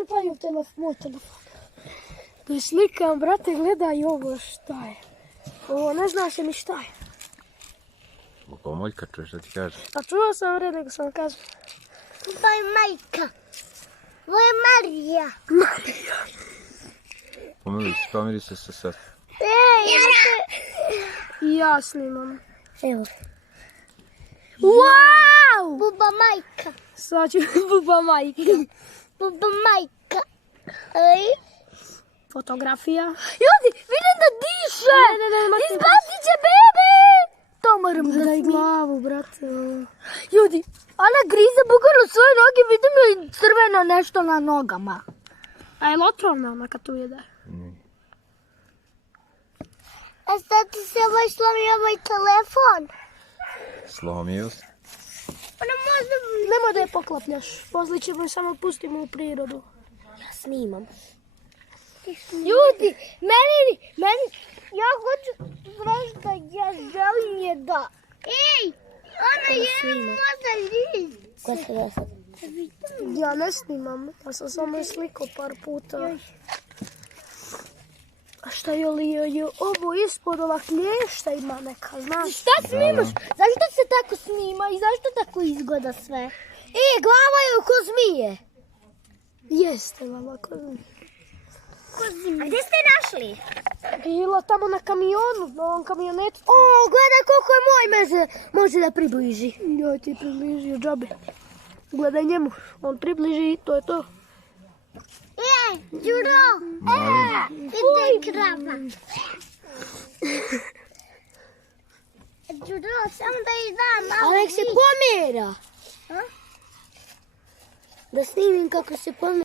mi pravim moj telefon. Da slikam, brate, gledaj ovo šta je. Ovo ne znaš mi šta je. Oko moljka čuješ šta ti kaže. A čuo sam red, nego sam kažem. To je majka. Ovo je Marija. Marija. Pomiri se sa sad. I ja snimam. Evo. Wow! Buba majka. Sad ću buba majka. Buba majka. Ej. Fotografija. Ljudi, vidim da diše. Izbacit će bebe. To moram da Daj snimam. glavu, brate. Ljudi, ona grize bukvalno svoje noge, vidim joj crveno nešto na nogama. A je li otrovna ona kad tu jede? A sad ti se slomio moj telefon. Slomio se. Ona možda... Nemoj da je poklapljaš. Poslije ćemo je samo pustimo u prirodu. Ja snimam. Ljudi, meni, ja hoću reći da ja želim je da. Ej, ona je možda list. Ko se da sad? Ja ne snimam, ja sam samo slikao par puta. A šta je li ovo ispod ova klješta ima neka, znaš? Šta snimaš? Zašto se tako snima i zašto tako izgleda sve? Glava je ko zmije. Jeste, mama, ko znam. A gdje ste našli? Bila tamo na kamionu, na ovom kamionetu. Gledaj koliko je moj može da približi. Joj, ti približio džabe. Gledaj njemu, on približi i to je to. Đuro! Vidi krava. Đuro, samo da ih dam malo. A nek se pomera. Da snimim kako se pomera.